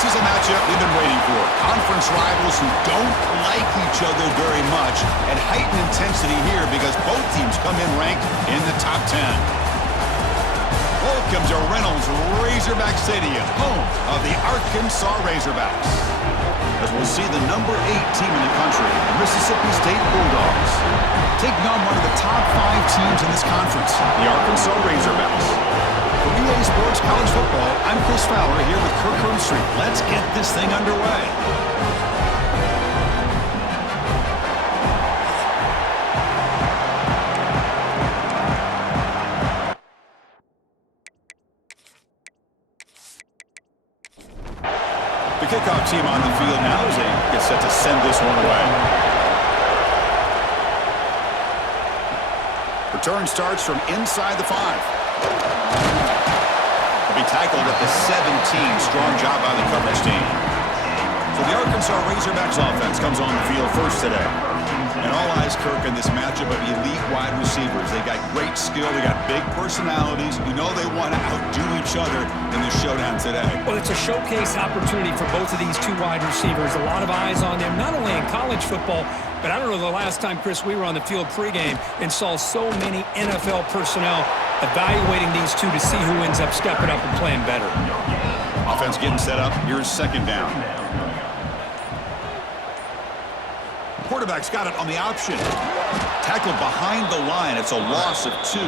This is a matchup we've been waiting for. Conference rivals who don't like each other very much, and heightened intensity here because both teams come in ranked in the top 10. Welcome to Reynolds Razorback Stadium, home of the Arkansas Razorbacks. As we'll see the number 8 team in the country, the Mississippi State Bulldogs, taking on one of the top 5 teams in this conference, the Arkansas Razorbacks. For EA Sports College Football, I'm Chris Fowler here with Kirk Herbstreit. Let's get this thing underway. The kickoff team on the field now as they get set to send this one away. Return starts from inside the 5. Will be tackled at the 17. Strong job by the coverage team. So the Arkansas Razorbacks offense comes on the field first today. And all eyes, Kirk, in this matchup of elite wide receivers. They got great skill. They got big personalities. You know they want to outdo each other in the showdown today. Well, it's a showcase opportunity for both of these two wide receivers. A lot of eyes on them, not only in college football, but I don't know the last time, Chris, we were on the field pregame and saw so many NFL personnel evaluating these two to see who ends up stepping up and playing better. Offense getting set up. Here's second down. Quarterback's got it on the option. Tackled behind the line. It's a loss of 2.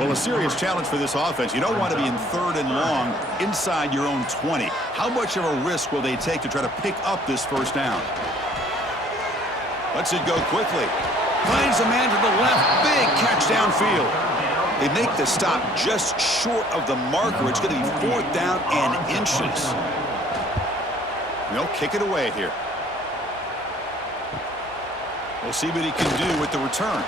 Well, a serious challenge for this offense. You don't want to be in 3rd and long inside your own 20. How much of a risk will they take to try to pick up this first down? Lets it go quickly. Finds a man to the left. Big catch downfield. They make the stop just short of the marker. It's going to be 4th down and inches. They'll kick it away here. We'll see what he can do with the return.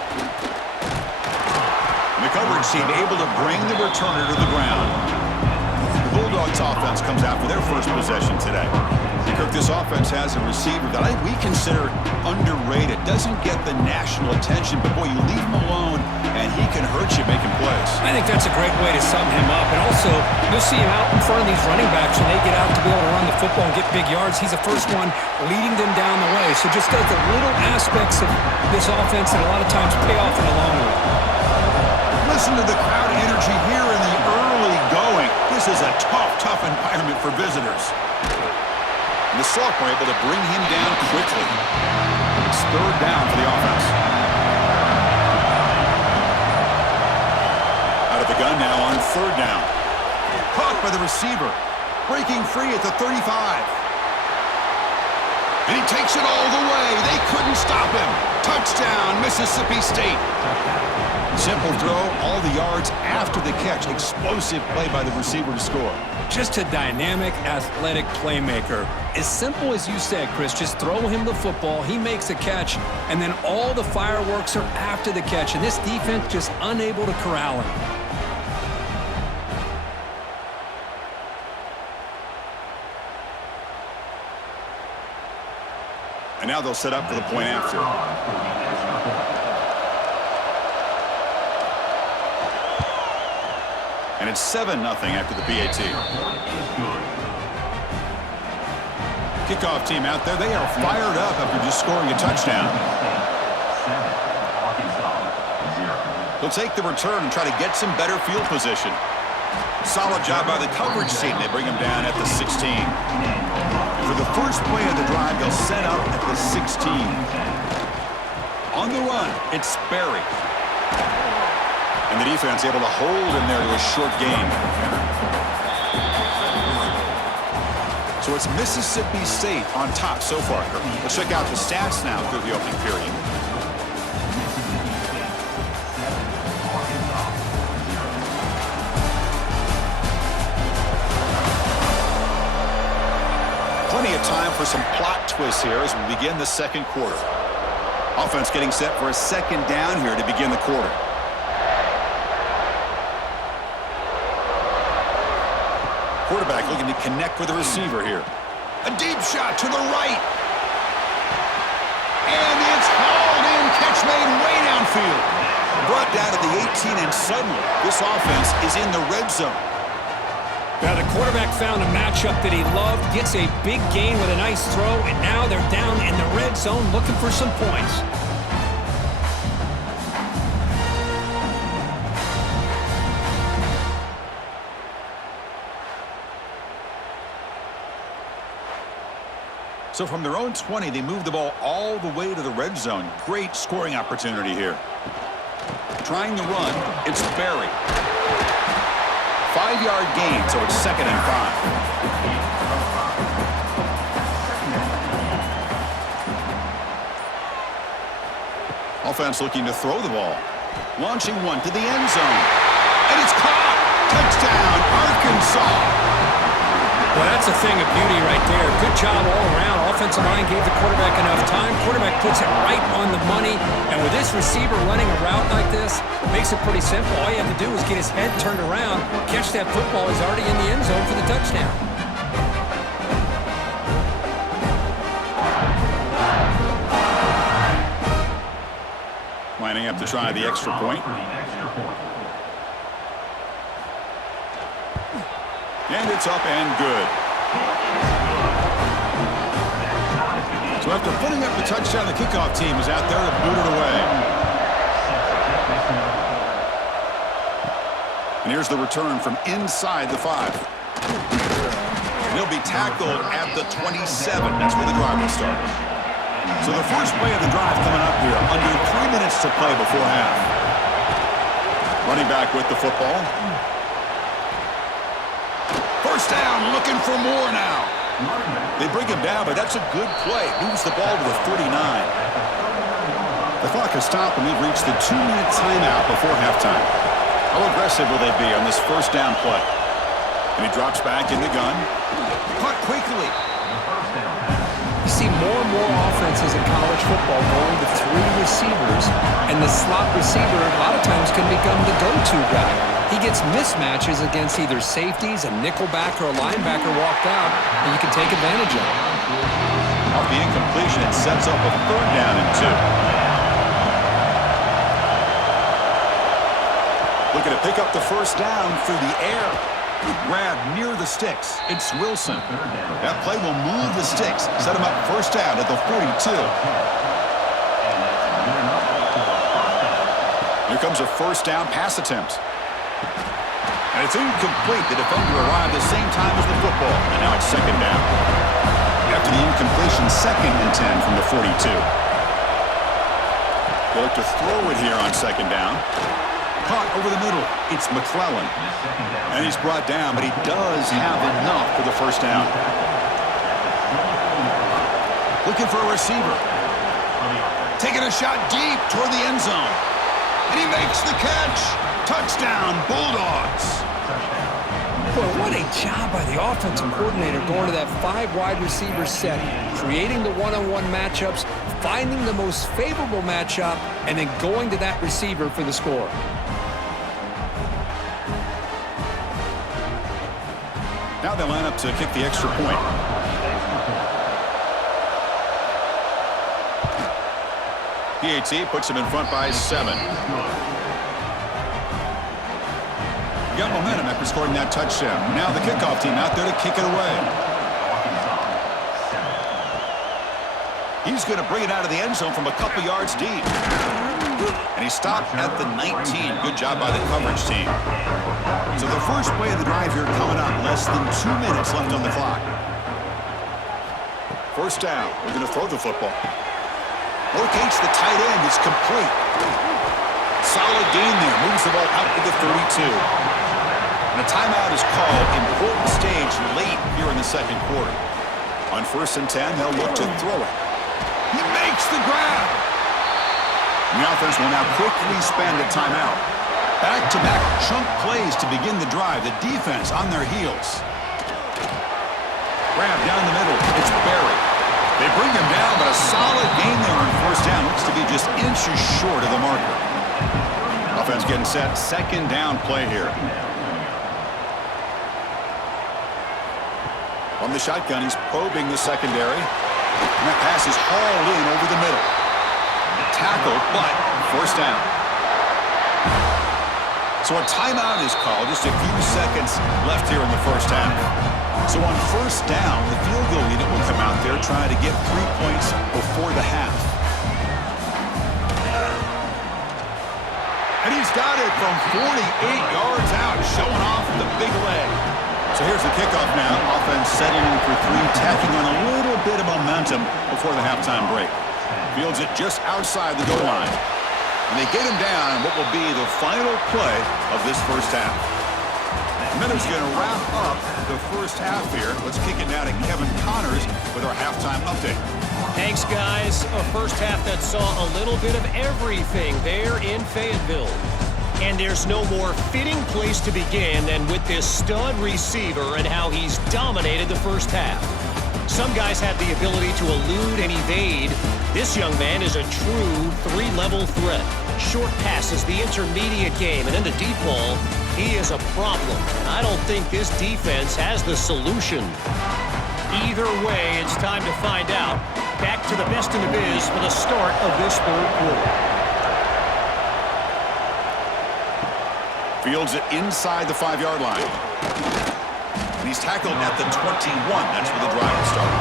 And the coverage team able to bring the returner to the ground. The Bulldogs offense comes out for their first possession today. Kirk, this offense has a receiver that we consider underrated. Doesn't get the national attention, but boy, you leave him alone, and he can hurt you making plays. I think that's a great way to sum him up. And also, you'll see him out in front of these running backs when they get out to be able to run the football and get big yards. He's the first one leading them down the way. So just does the little aspects of this offense that a lot of times pay off in the long run. Listen to the crowd energy here in the early going. This is a tough environment for visitors. And the sophomore able to bring him down quickly. It's 3rd down for the offense. Out of the gun now on 3rd down. Caught by the receiver. Breaking free at the 35. And he takes it all the way. They couldn't stop him. Touchdown, Mississippi State. Simple throw, all the yards after the catch. Explosive play by the receiver to score. Just a dynamic, athletic playmaker. As simple as you said, Chris, just throw him the football, he makes a catch, and then all the fireworks are after the catch. And this defense just unable to corral him. And now they'll set up for the point after. And it's 7-0 after the PAT. Kickoff team out there. They are fired up after just scoring a touchdown. They'll take the return and try to get some better field position. Solid job by the coverage team. They bring him down at the 16. And for the first play of the drive, they'll set up at the 16. On the run, it's Sperry. And the defense able to hold him there to a short gain. So it's Mississippi State on top so far. Let's check out the stats now through the opening period. Plenty of time for some plot twists here as we begin the second quarter. Offense getting set for a 2nd down here to begin the quarter. Quarterback looking to connect with the receiver here. A deep shot to the right. And it's hauled in. Catch made way downfield. Brought down to the 18, and suddenly this offense is in the red zone. Now the quarterback found a matchup that he loved, gets a big gain with a nice throw, and now they're down in the red zone looking for some points. So from their own 20, they move the ball all the way to the red zone. Great scoring opportunity here. Trying to run, it's Barry. 5-yard gain, so it's 2nd and 5. Offense looking to throw the ball. Launching one to the end zone. And it's caught! Touchdown, Arkansas! Well, that's a thing of beauty right there. Good job all around. Offensive line gave the quarterback enough time. Quarterback puts it right on the money. And with this receiver running a route like this, makes it pretty simple. All you have to do is get his head turned around, catch that football. He's already in the end zone for the touchdown. Lining up to try the extra point. And it's up and good. So after putting up the touchdown, the kickoff team is out there to boot it away. And here's the return from inside the 5. He'll be tackled at the 27. That's where the drive will start. So the first play of the drive coming up here. Under 3 minutes to play before half. Running back with the football. First down, looking for more now. They bring him down, but that's a good play. Moves the ball to the 39. The clock has stopped, and we've reached the 2-minute timeout before halftime. How aggressive will they be on this first down play? And he drops back in the gun. Caught quickly. You see more and more offenses in college football going to 3 receivers, and the slot receiver a lot of times can become the go-to guy. He gets mismatches against either safeties, a nickelback, or a linebacker walked out, and you can take advantage of it. Off the incompletion, it sets up a 3rd down and 2. Looking to pick up the first down through the air. Grab near the sticks. It's Wilson. That play will move the sticks. Set him up first down at the 42. Here comes a first down pass attempt. And it's incomplete. The defender arrived at the same time as the football. And now it's 2nd down. After the incompletion, 2nd and 10 from the 42. They look to throw it here on 2nd down. Caught over the middle. It's McClellan. And he's brought down, but he does have enough for the first down. Looking for a receiver. Taking a shot deep toward the end zone. And he makes the catch. Touchdown, Bulldogs. Boy, what a job by the offensive coordinator going to that 5 wide receiver set, creating the one-on-one matchups, finding the most favorable matchup, and then going to that receiver for the score. Now they line up to kick the extra point. PAT puts him in front by 7. Got momentum after scoring that touchdown. Now the kickoff team out there to kick it away. He's going to bring it out of the end zone from a couple yards deep. And he stopped at the 19. Good job by the coverage team. So the first play of the drive here coming up. Less than 2 minutes left on the clock. First down. We're going to throw the football. Locates the tight end. It's complete. Solid gain there. Moves the ball out to the 32. And a timeout is called. Important stage late here in the 2nd quarter. On 1st and 10, they'll look to throw it. He makes the grab. And the offense will now quickly spend a timeout. Back-to-back chunk plays to begin the drive. The defense on their heels. Grab down the middle. It's Barry. They bring him down, but a solid gain there on first down. Looks to be just inches short of the marker. Offense getting set. 2nd down play here. From the shotgun, he's probing the secondary. And that pass is hauled in over the middle. Tackled, but first down. So a timeout is called. Just a few seconds left here in the first half. So on first down, the field goal unit will come out there trying to get 3 points before the half. And he's got it from 48 yards out, showing off the big leg. So here's the kickoff now. Offense setting in for 3, tacking on a little bit of momentum before the halftime break. Fields it just outside the goal line. And they get him down what will be the final play of this first half. Miller's going to wrap up the first half here. Let's kick it now to Kevin Connors with our halftime update. Thanks, guys. A first half that saw a little bit of everything there in Fayetteville. And there's no more fitting place to begin than with this stud receiver and how he's dominated the first half. Some guys have the ability to elude and evade. This young man is a true 3-level threat. Short passes, the intermediate game, and then the deep ball, he is a problem. And I don't think this defense has the solution. Either way, it's time to find out. Back to the best in the biz for the start of this third quarter. Fields it inside the 5-yard line. And he's tackled at the 21. That's where the drive will start.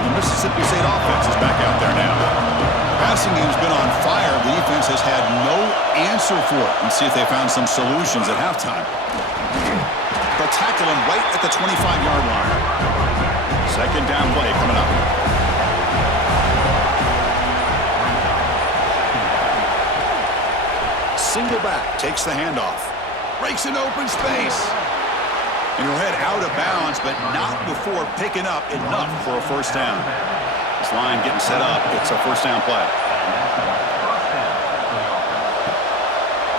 The Mississippi State offense is back out there now. The passing game's been on fire. The defense has had no answer for it. Let's see if they found some solutions at halftime. They'll tackle him right at the 25-yard line. Second down play coming up. Single back, takes the handoff. Breaks an open space. And he'll head out of bounds, but not before picking up enough for a first down. This line getting set up. It's a first down play.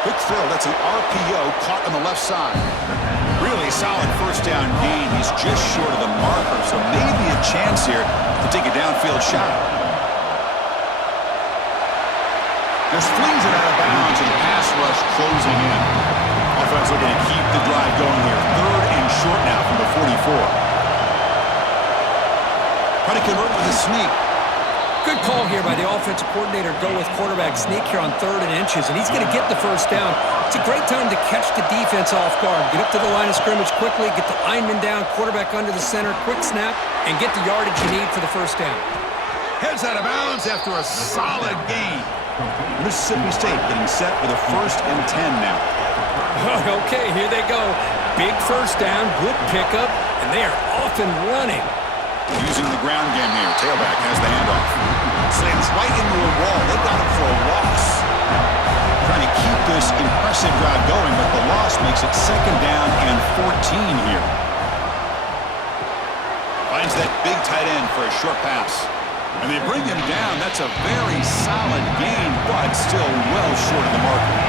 Quick throw. That's an RPO caught on the left side. Really solid first down gain. He's just short of the marker, so maybe a chance here to take a downfield shot. Just flings it out of bounds and pass rush closing in. Offense looking to keep the drive going here. Third and short now from the 44. Try to convert with a sneak. Good call here by the offensive coordinator. Go with quarterback sneak here on 3rd and inches, and he's going to get the first down. It's a great time to catch the defense off guard. Get up to the line of scrimmage quickly, get the lineman down, quarterback under the center, quick snap, and get the yardage you need for the first down. Heads out of bounds after a solid gain. Mississippi State getting set for the 1st and 10 now. Okay, here they go. Big first down, good pickup, and they are off and running. Using the ground game here. Tailback has the handoff. Slams right into a wall. They got him for a loss. Trying to keep this impressive drive going, but the loss makes it 2nd down and 14 here. Finds that big tight end for a short pass. And they bring him down. That's a very solid gain, but still well short of the marker.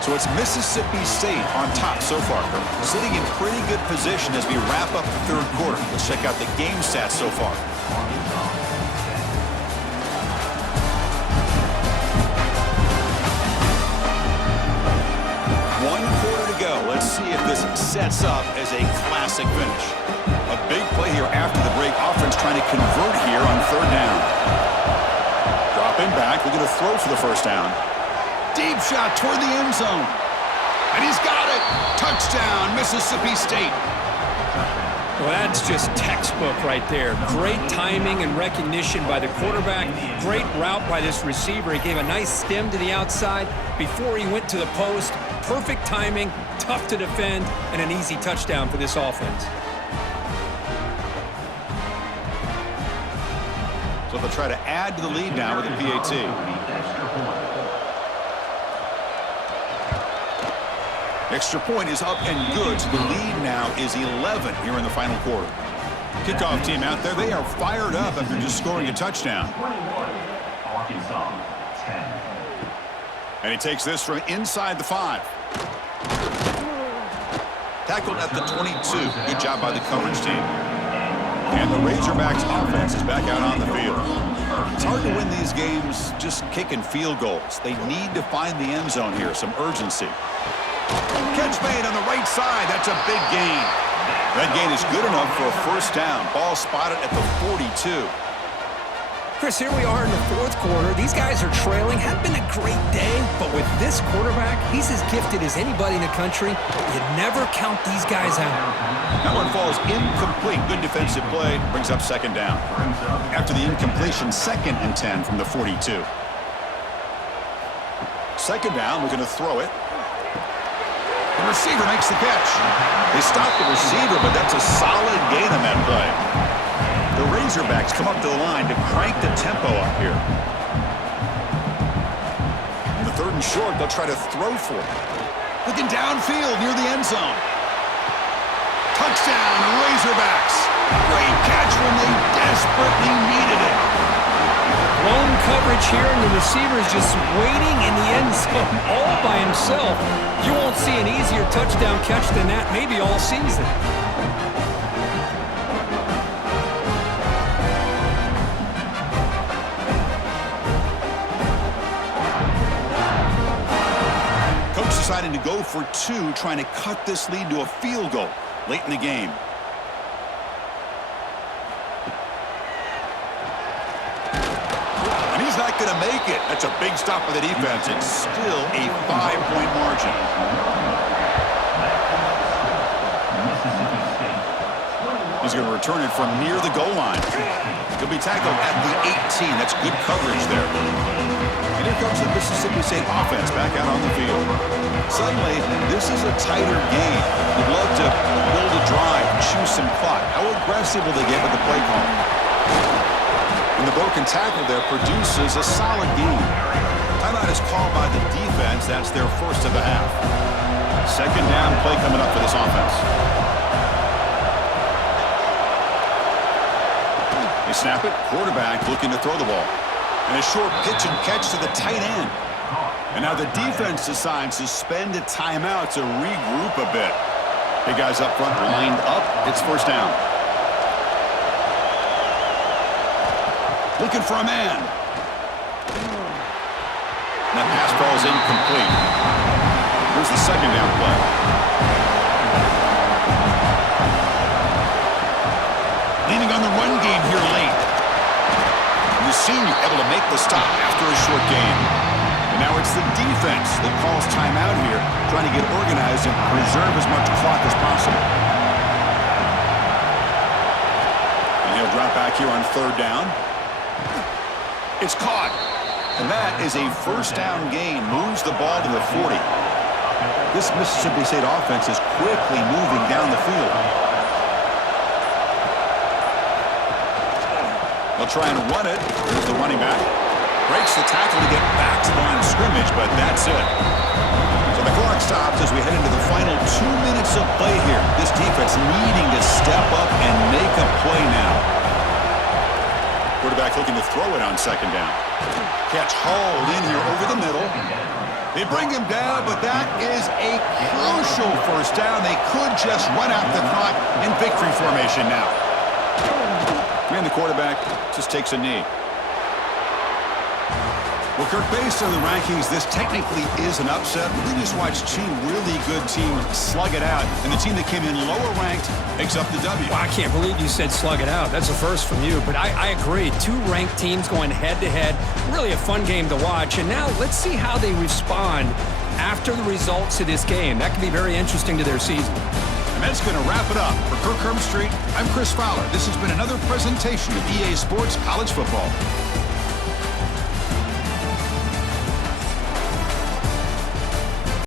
So it's Mississippi State on top so far. They're sitting in pretty good position as we wrap up the 3rd quarter. Let's check out the game stats so far. Let's see if this sets up as a classic finish. A big play here after the break. Offense trying to convert here on 3rd down. Dropping back. We're going to throw for the first down. Deep shot toward the end zone. And he's got it. Touchdown, Mississippi State. Well, that's just textbook right there. Great timing and recognition by the quarterback. Great route by this receiver. He gave a nice stem to the outside before he went to the post. Perfect timing, tough to defend, and an easy touchdown for this offense. So they'll try to add to the lead now with a PAT. Extra point is up and good, so the lead now is 11 here in the final quarter. Kickoff team out there, they are fired up after just scoring a touchdown. And he takes this from inside the 5. Tackled at the 22. Good job by the coverage team. And the Razorbacks offense is back out on the field. It's hard to win these games just kicking field goals. They need to find the end zone here, some urgency. Catch made on the right side. That's a big gain. That gain is good enough for a first down. Ball spotted at the 42. Chris, here we are in the fourth quarter. These guys are trailing. Had been a great day, but with this quarterback, he's as gifted as anybody in the country. You never count these guys out. That one falls incomplete. Good defensive play. Brings up second down. After the incompletion, 2nd and 10 from the 42. Second down, we're going to throw it. The receiver makes the catch. They stop the receiver, but that's a solid gain on that play. The Razorbacks come up to the line to crank the tempo up here. The 3rd and short, they'll try to throw for it. Looking downfield near the end zone. Touchdown, Razorbacks. Great catch when they desperately needed it. Blown coverage here, and the receiver is just waiting in the end zone all by himself. You won't see an easier touchdown catch than that maybe all season. Coach deciding to go for 2, trying to cut this lead to a field goal late in the game. And he's not going to make it. That's a big stop for the defense. It's still a 5-point margin. He's going to return it from near the goal line. He'll be tackled at the 18. That's good coverage there. And here comes the Mississippi State offense back out on the field. Suddenly, this is a tighter game. You'd love to build a drive, choose some clock. How aggressive will they get with the play call? And the broken tackle there produces a solid game. Timeout is called by the defense. That's their first of the half. Second down play coming up for this offense. They snap it. Quarterback looking to throw the ball. And a short pitch and catch to the tight end. And now the defense decides to spend a timeout to regroup a bit. Big guys up front lined up. It's first down. Looking for a man. That pass falls incomplete. Here's the second down play. Leaning on the run game here late. The senior able to make the stop after a short gain. And now it's the defense that calls timeout here, trying to get organized and preserve as much clock as possible. And he'll drop back here on 3rd down. It's caught. And that is a first down gain. Moves the ball to the 40. This Mississippi State offense is quickly moving down the field. They'll try and run it. Here's the running back. Breaks the tackle to get back to the line of scrimmage, but that's it. So the clock stops as we head into the final 2 minutes of play here. This defense needing to step up and make a play now. Quarterback looking to throw it on second down. Catch hauled in here over the middle. They bring him down, but that is a crucial first down. They could just run out the clock in victory formation now. And the quarterback just takes a knee. Well, Kirk, based on the rankings, this technically is an upset. We just watched 2 really good teams slug it out, and the team that came in lower ranked picks up the W. Well, I can't believe you said slug it out. That's a first from you, but I agree. 2 ranked teams going head-to-head. Really a fun game to watch. And now let's see how they respond after the results of this game. That can be very interesting to their season. And that's going to wrap it up. For Kirk Street, I'm Chris Fowler. This has been another presentation of EA Sports College Football.